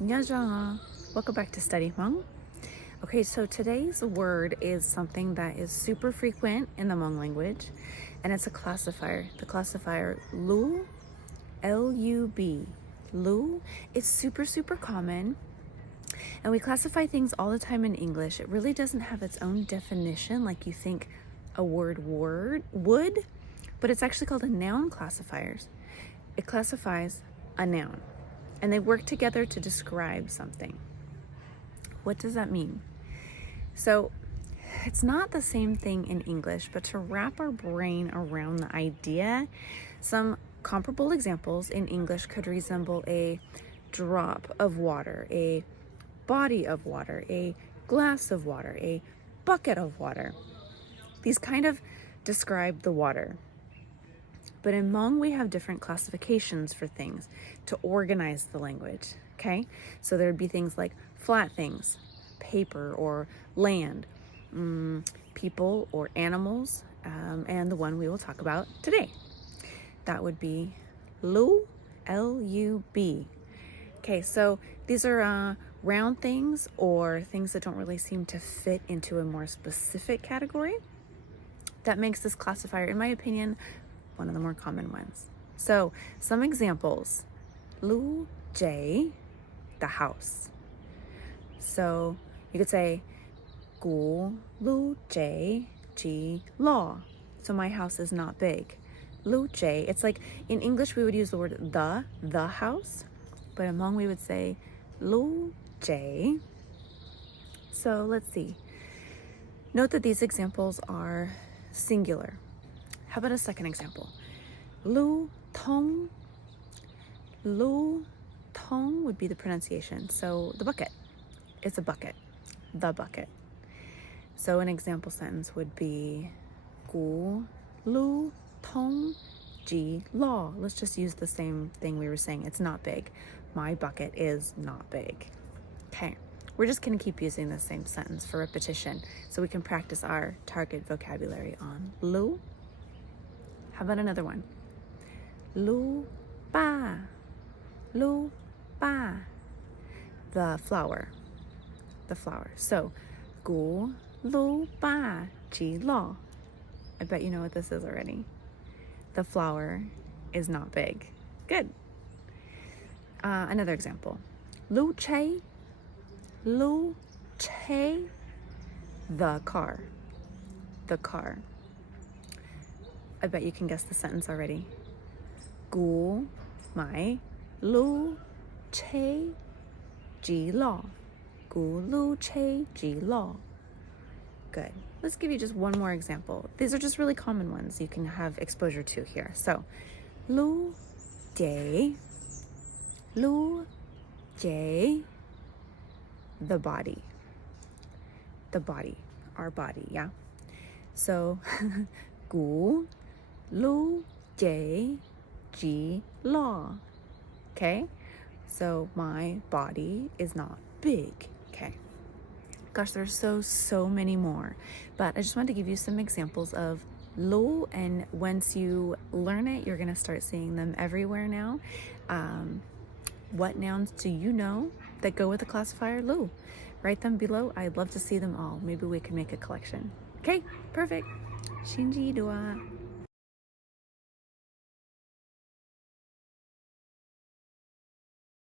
Welcome back to Study Hmong. Okay, so today's word is something that is super frequent in the Hmong language, and it's a classifier. The classifier LUB, L-U-B. LUB is super common, and we classify things all the time in English. It really doesn't have its own definition like you think a word would, but it's actually called a noun classifier. It classifies a noun, and they work together to describe something. What does that mean? So it's not the same thing in English, but to wrap our brain around the idea, some comparable examples in English could resemble a drop of water, a body of water, a glass of water, a bucket of water. These kind of describe the water. But in Hmong, we have different classifications for things to organize the language, okay? So there'd be things like flat things, paper or land, people or animals, and the one we will talk about today. That would be LUB, L-U-B. Okay, so these are round things or things that don't really seem to fit into a more specific category. That makes this classifier, in my opinion, one of the more common ones. So some examples: Lu J, the house. So you could say Gu Lu J G Law. So my house is not big. Lu J. It's like in English we would use the word the house, but in Hmong we would say Lu J. So let's see. Note that these examples are singular. How about a second example? Lu Tong. Lu Tong would be the pronunciation. So the bucket. It's a bucket. The bucket. So an example sentence would be Gu Lu Tong Ji Law. Let's just use the same thing we were saying. It's not big. My bucket is not big. Okay. We're just going to keep using the same sentence for repetition so we can practice our target vocabulary on Lu. How about another one? Lu Ba. Lu Ba. The flower. The flower. So, Gu Lu Ba Ji Law. I bet you know what this is already. The flower is not big. Good. Another example. Lu Che. Lu Che. The car. The car. I bet you can guess the sentence already. Gu mai lu che ji law. Gu lu che ji law. Good. Let's give you just one more example. These are just really common ones you can have exposure to here. So, lu jay, lu jay, the body. The body, our body, yeah? So, gu Lu J G Law. Okay? So my body is not big. Okay. Gosh, there's so many more. But I just wanted to give you some examples of Lu, and once you learn it, you're gonna start seeing them everywhere now. What nouns do you know that go with the classifier Lu? Write them below. I'd love to see them all. Maybe we can make a collection. Okay, perfect. Shinji dua.